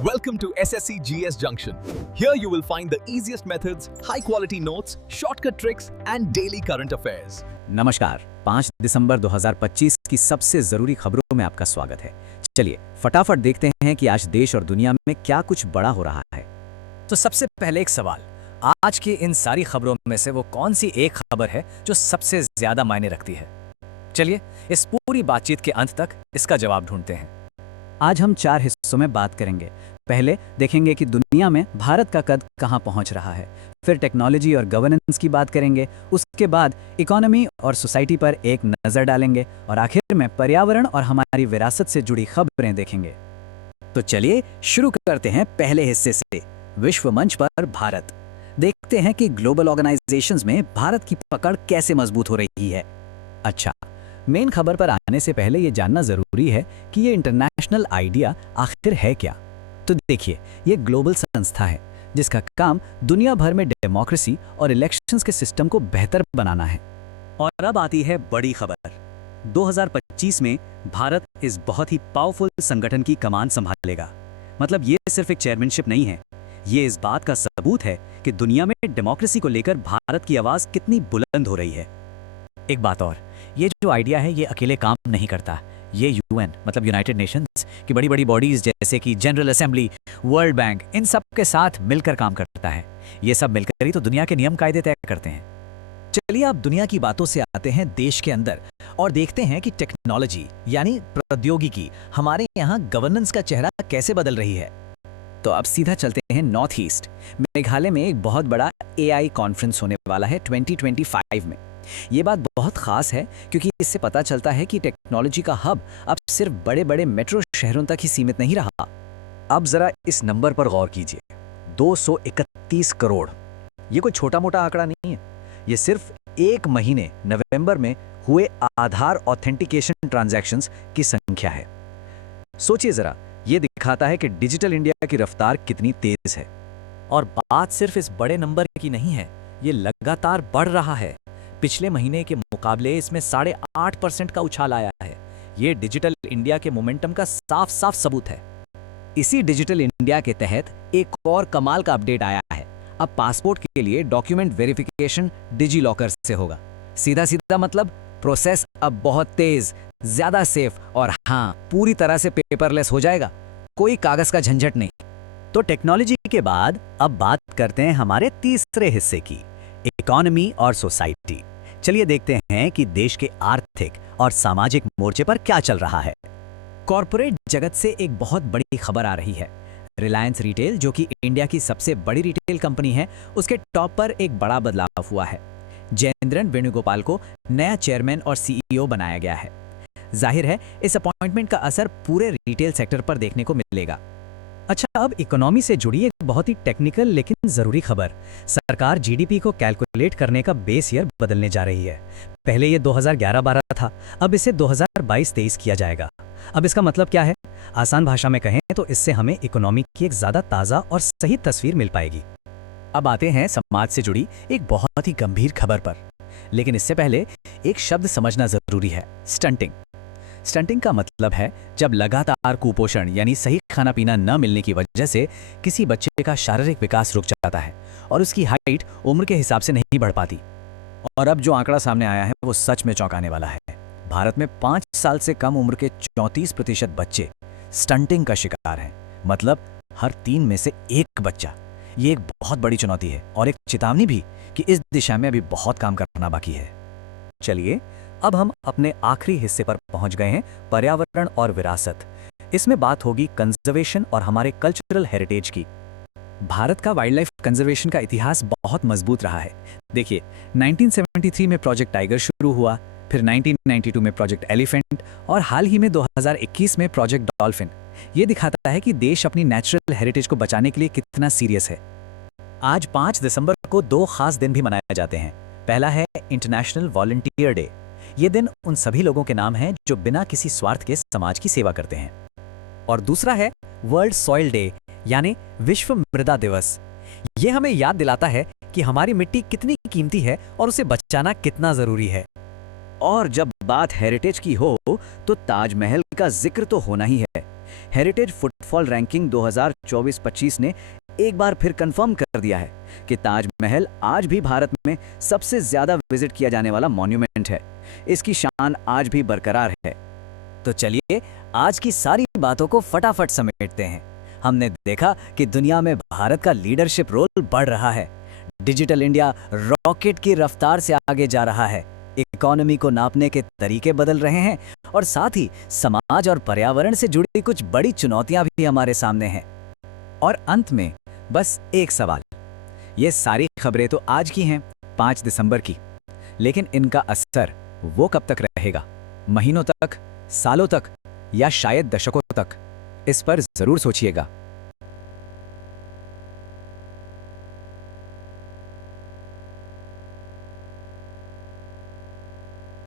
Welcome to SSC GS Junction. Here you will find the easiest methods, high quality notes, shortcut tricks and daily current affairs. नमस्कार, 5 दिसंबर 2025 की सबसे जरूरी खबरों में आपका स्वागत है। चलिए फटाफट देखते हैं कि आज देश और दुनिया में क्या कुछ बड़ा हो रहा है। तो सबसे पहले एक सवाल, आज की इन सारी खबरों में से वो कौन सी एक खबर है जो सबसे ज्यादा मायने रखती है? चलिए इस पूरी बातचीत के अंत तक इसका जवाब ढूंढते हैं। आज हम 4 हिस्सों में बात करेंगे। पहले देखेंगे कि दुनिया में भारत का कद कहां पहुंच रहा है, फिर टेक्नोलॉजी और गवर्नेंस की बात करेंगे, उसके बाद इकोनॉमी और सोसाइटी पर एक नजर डालेंगे और आखिर में पर्यावरण और हमारी विरासत से जुड़ी खबरें देखेंगे। तो चलिए शुरू करते हैं पहले हिस्से से, विश्व मंच पर भारत। देखते हैं कि ग्लोबल ऑर्गेनाइजेशंस में भारत की पकड़ कैसे मजबूत हो रही है। अच्छा, मेन खबर पर आने से पहले ये जानना जरूरी है कि ये इंटरनेशनल आइडिया आखिर है क्या। तो देखिए, ये ग्लोबल संस्था है जिसका काम दुनिया भर में डेमोक्रेसी और इलेक्शंस के सिस्टम को बेहतर बनाना है। और अब आती है बड़ी खबर। 2025 में भारत इस बहुत ही पावरफुल संगठन की कमान संभालेगा। मतलब ये सिर्फ एक चेयरमैनशिप नहीं है, ये इस बात का सबूत है कि दुनिया में डेमोक्रेसी को लेकर भारत की आवाज कितनी बुलंद हो रही है। एक बात और, ये जो आइडिया है ये अकेले काम नहीं करता। ये यूएन मतलब यूनाइटेड नेशंस की बड़ी बड़ी बॉडीज जैसे कि जनरल असेंबली, वर्ल्ड बैंक, इन सब के साथ मिलकर काम करता है। ये सब मिलकर ही तो दुनिया के नियम कायदे तय करते हैं। चलिए अब दुनिया की बातों से आते हैं देश के अंदर और देखते हैं कि टेक्नोलॉजी यानी प्रौद्योगिकी हमारे यहाँ गवर्नेंस का चेहरा कैसे बदल रही है। तो अब सीधा चलते हैं नॉर्थ ईस्ट। मेघालय में एक बहुत बड़ा एआई कॉन्फ्रेंस होने वाला है 2025 में। ये बात बहुत खास है क्योंकि इससे पता चलता है कि टेक्नोलॉजी का हब अब सिर्फ बड़े बड़े मेट्रो शहरों तक ही सीमित नहीं रहा। अब जरा इस नंबर पर गौर कीजिए, 231 करोड़। ये कोई छोटा मोटा आंकड़ा नहीं है, ये सिर्फ एक महीने नवंबर में हुए आधार ऑथेंटिकेशन ट्रांजैक्शंस की संख्या है। सोचिए जरा, ये दिखाता है कि डिजिटल इंडिया की रफ्तार कितनी तेज है। और बात सिर्फ इस बड़े नंबर की नहीं है, ये लगातार बढ़ रहा है। पिछले महीने के मुकाबले इसमें 8.5% का उछाल आया है। ये डिजिटल इंडिया के मोमेंटम का साफ साफ सबूत है। इसी डिजिटल इंडिया के तहत एक और कमाल का अपडेट आया है। अब पासपोर्ट के लिए डॉक्यूमेंट वेरिफिकेशन डिजी लॉकर से होगा। सीधा सीधा मतलब प्रोसेस अब बहुत तेज, ज्यादा सेफ और हाँ, पूरी तरह से पेपरलेस हो जाएगा। कोई कागज का झंझट नहीं। तो टेक्नोलॉजी के बाद अब बात करते हैं हमारे तीसरे हिस्से की, इकोनॉमी और सोसाइटी। चलिए देखते हैं कि देश के आर्थिक और सामाजिक मोर्चे पर क्या चल रहा है। कॉर्पोरेट जगत से एक बहुत बड़ी खबर आ रही है। रिलायंस रिटेल, जो कि इंडिया की सबसे बड़ी रिटेल कंपनी है, उसके टॉप पर एक बड़ा बदलाव हुआ है। जयेंद्रन वेणुगोपाल को नया चेयरमैन और सीईओ बनाया गया है। जाहिर है इस अपॉइंटमेंट का असर पूरे रिटेल सेक्टर पर देखने को मिलेगा। अच्छा, अब इकोनॉमी से जुड़ी एक बहुत ही टेक्निकल लेकिन जरूरी खबर। सरकार जीडीपी को कैलकुलेट करने का बेस ईयर बदलने जा रही है। पहले ये 2011-12 था, अब इसे 2022-23 किया जाएगा। अब इसका मतलब क्या है? आसान भाषा में कहें तो इससे हमें इकोनॉमी की एक ज्यादा ताजा और सही तस्वीर मिल पाएगी। अब आते हैं समाज से जुड़ी एक बहुत ही गंभीर खबर पर, लेकिन इससे पहले एक शब्द समझना जरूरी है, स्टंटिंग। स्टंटिंग का मतलब है जब लगातार कुपोषण यानी सही खाना पीना न मिलने की वजह से किसी बच्चे का शारीरिक विकास रुक जाता है और उसकी हाइट उम्र के हिसाब से नहीं बढ़ पाती। और अब जो आंकड़ा सामने आया है वो सच में चौंकाने वाला है। भारत में 5 साल से कम उम्र के 34% बच्चे स्टंटिंग का शिकार हैं। मतलब हर 3 में से 1 बच्चा। ये एक बहुत बड़ी चुनौती है और एक चेतावनी भी कि इस दिशा में अभी बहुत काम करना बाकी है। चलिए अब हम अपने आखिरी हिस्से पर पहुंच गए हैं, पर्यावरण और विरासत। इसमें बात होगी कंजर्वेशन और हमारे कल्चरल हेरिटेज की। भारत का वाइल्ड लाइफ कंजर्वेशन का इतिहास बहुत मजबूत रहा है। देखिए, 1973 में प्रोजेक्ट टाइगर शुरू हुआ, फिर 1992 में प्रोजेक्ट एलिफेंट और हाल ही में 2021 में प्रोजेक्ट डॉल्फिन। ये दिखाता है कि देश अपनी नेचुरल हेरिटेज को बचाने के लिए कितना सीरियस है। आज 5 दिसंबर को 2 खास दिन भी मनाए जाते हैं। पहला है इंटरनेशनल वॉलंटियर डे। ये दिन उन सभी लोगों के नाम है जो बिना किसी स्वार्थ के समाज की सेवा करते हैं। और दूसरा है वर्ल्ड सॉइल डे यानी विश्व मृदा दिवस। ये हमें याद दिलाता है कि हमारी मिट्टी कितनी कीमती है और उसे बचाना कितना जरूरी है। और जब बात हेरिटेज की हो तो ताजमहल का जिक्र तो होना ही है। हेरिटेज फुटफॉल रैंकिंग 2024-25 ने एक बार फिर कंफर्म कर दिया है कि ताजमहल आज भी भारत में सबसे ज्यादा विजिट किया जाने वाला मॉन्यूमेंट है। इसकी शान आज भी बरकरार है। तो चलिए आज की सारी बातों को फटाफट समेटते हैं। हमने देखा कि दुनिया में भारत का लीडरशिप रोल बढ़ रहा है। डिजिटल इंडिया रॉकेट की रफ्तार से आगे जा रहा है। इकोनॉमी को नापने के तरीके बदल रहे हैं और साथ ही समाज और पर्यावरण से जुड़ी कुछ बड़ी चुनौतियां भी हमारे सामने हैं। और अंत में बस एक सवाल, ये सारी खबरें तो आज की हैं, 5 दिसंबर की, लेकिन इनका असर वो कब तक रहेगा? महीनों तक, सालों तक या शायद दशकों तक? इस पर जरूर सोचिएगा।